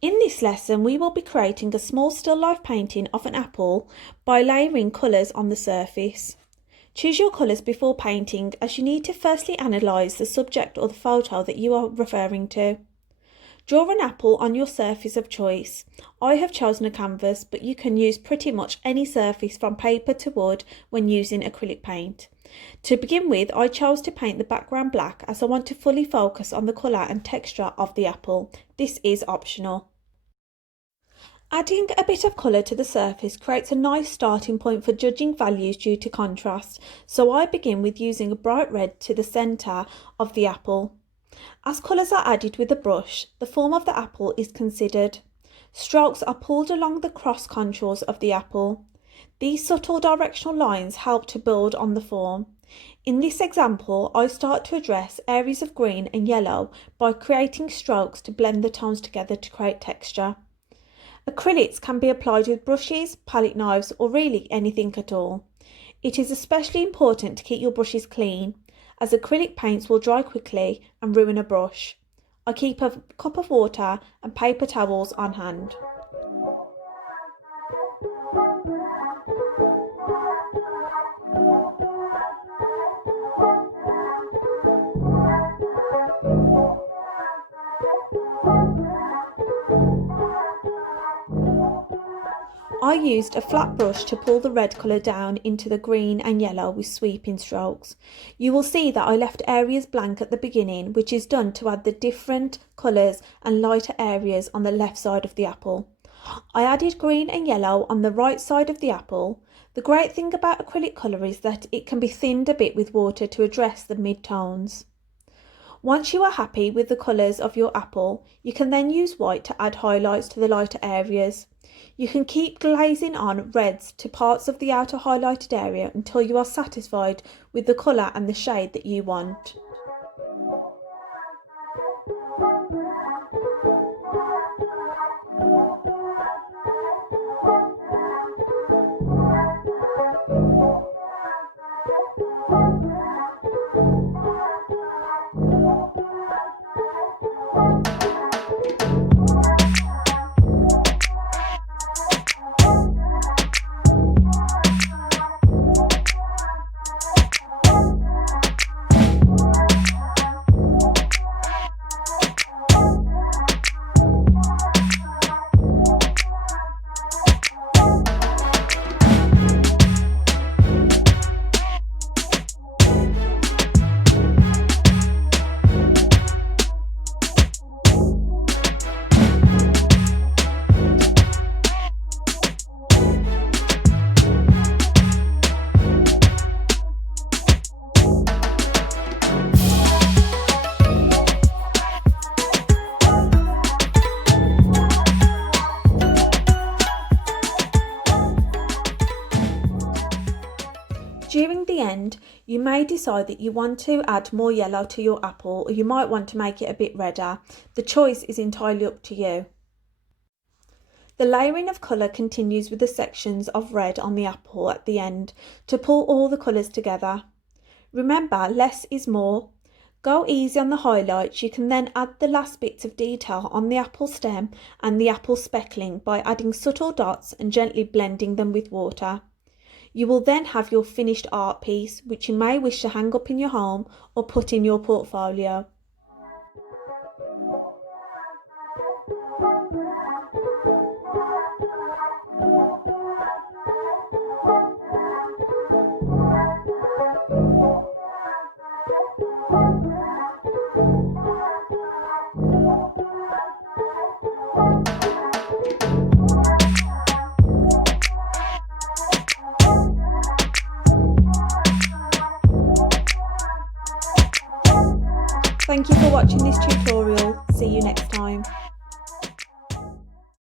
In this lesson, we will be creating a small still life painting of an apple by layering colours on the surface. Choose your colours before painting, as you need to firstly analyse the subject or the photo that you are referring to. Draw an apple on your surface of choice. I have chosen a canvas, but you can use pretty much any surface from paper to wood when using acrylic paint. To begin with, I chose to paint the background black as I want to fully focus on the colour and texture of the apple. This is optional. Adding a bit of colour to the surface creates a nice starting point for judging values due to contrast, so I begin with using a bright red to the centre of the apple. As colours are added with a brush, the form of the apple is considered. Strokes are pulled along the cross contours of the apple. These subtle directional lines help to build on the form. In this example, I start to address areas of green and yellow by creating strokes to blend the tones together to create texture. Acrylics can be applied with brushes, palette knives, or really anything at all. It is especially important to keep your brushes clean, as acrylic paints will dry quickly and ruin a brush. I keep a cup of water and paper towels on hand. I used a flat brush to pull the red colour down into the green and yellow with sweeping strokes. You will see that I left areas blank at the beginning, which is done to add the different colours and lighter areas on the left side of the apple. I added green and yellow on the right side of the apple. The great thing about acrylic colour is that it can be thinned a bit with water to address the mid-tones. Once you are happy with the colours of your apple, you can then use white to add highlights to the lighter areas. You can keep glazing on reds to parts of the outer highlighted area until you are satisfied with the colour and the shade that you want. During the end, you may decide that you want to add more yellow to your apple, or you might want to make it a bit redder. The choice is entirely up to you. The layering of colour continues with the sections of red on the apple at the end to pull all the colours together. Remember, less is more. Go easy on the highlights. You can then add the last bits of detail on the apple stem and the apple speckling by adding subtle dots and gently blending them with water. You will then have your finished art piece, which you may wish to hang up in your home or put in your portfolio. Thank you for watching this tutorial. See you next time.